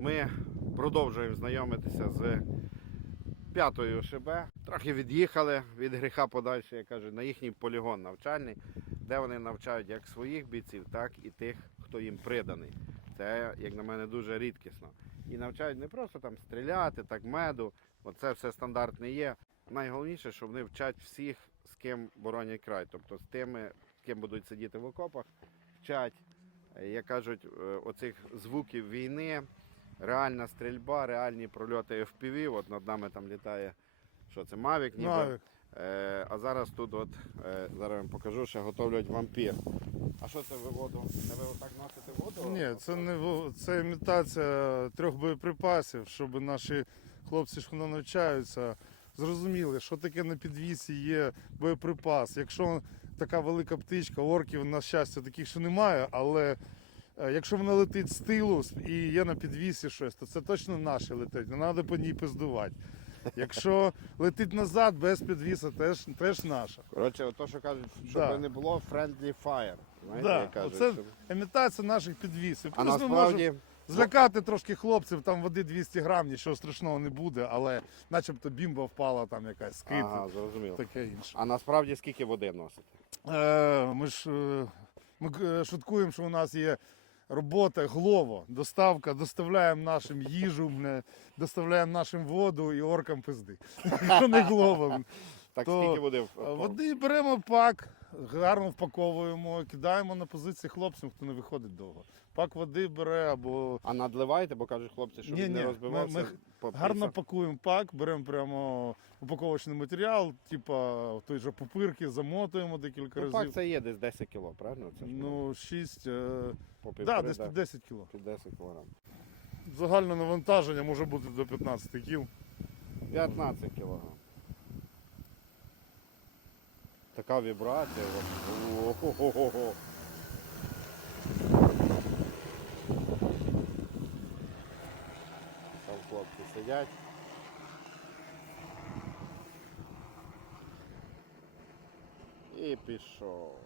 Ми продовжуємо знайомитися з п'ятою ШБ. Трохи від'їхали від гріха подальше, я кажу, на їхній полігон навчальний, де вони навчають як своїх бійців, так і тих, хто їм приданий. Це, як на мене, дуже рідкісно. І навчають не просто там стріляти, так меду. Оце все стандартне є. Найголовніше, що вони вчать всіх, з ким боронять край. Тобто з тими, з ким будуть сидіти в окопах, вчать, е, як кажуть, е, оцих звуків війни, реальна стрільба, реальні прольоти FPV. От над нами там літає, що це Мавік, ніби. Навик. Е, а зараз тут, от, е, зараз вам покажу, що готовлять вампір. А що це ви воду? Не ви отак носите воду? Ні, це не во- це імітація трьох боєприпасів, щоб наші хлопці, що навчаються, зрозуміли, що таке на підвісі є боєприпас. Якщо така велика птичка, орків, на щастя, таких ще немає, але якщо вона летить з тилу і є на підвісі щось, то це точно наше летить, не треба по ній пиздувати. Якщо летить назад без підвіса, теж, теж наша. Коротше, от то, що кажуть, щоб Да. не було friendly fire. Знаєте, Да, як кажуть, оце щоб- імітація наших підвісів. А Плюс ми можемо Злякати трошки хлопців, там води 200 грам, нічого страшного не буде, але начебто бімба впала, там якась скид, ага, зрозуміло. таке інше. А насправді скільки води носите? Е, ми ж е, ми е, шуткуємо, що у нас є робота глово, доставка, доставляємо нашим їжу, доставляємо нашим воду і оркам пизди. Вони не глово. Так То, скільки води? в- Води беремо пак, гарно впаковуємо, кидаємо на позиції хлопцям, хто не виходить довго. Пак води бере або А надливаєте, бо кажуть хлопці, щоб Ні, він не ні, розбивався. ми- ми по Гарно пакуємо пак, беремо прямо упаковочний матеріал, типа той же пупирки, замотуємо декілька Ну, пак разів. це є десь 10 кіло, правильно? Це ж Ну, 6, е, по да, півтори, десь під 10 кіло. під 10 кілограм. Загальне навантаження може бути до 15 кіл. 15 кілограм. Така вібрація. О-хо-хо-хо-хо. Там хлопці сидять. І пішов.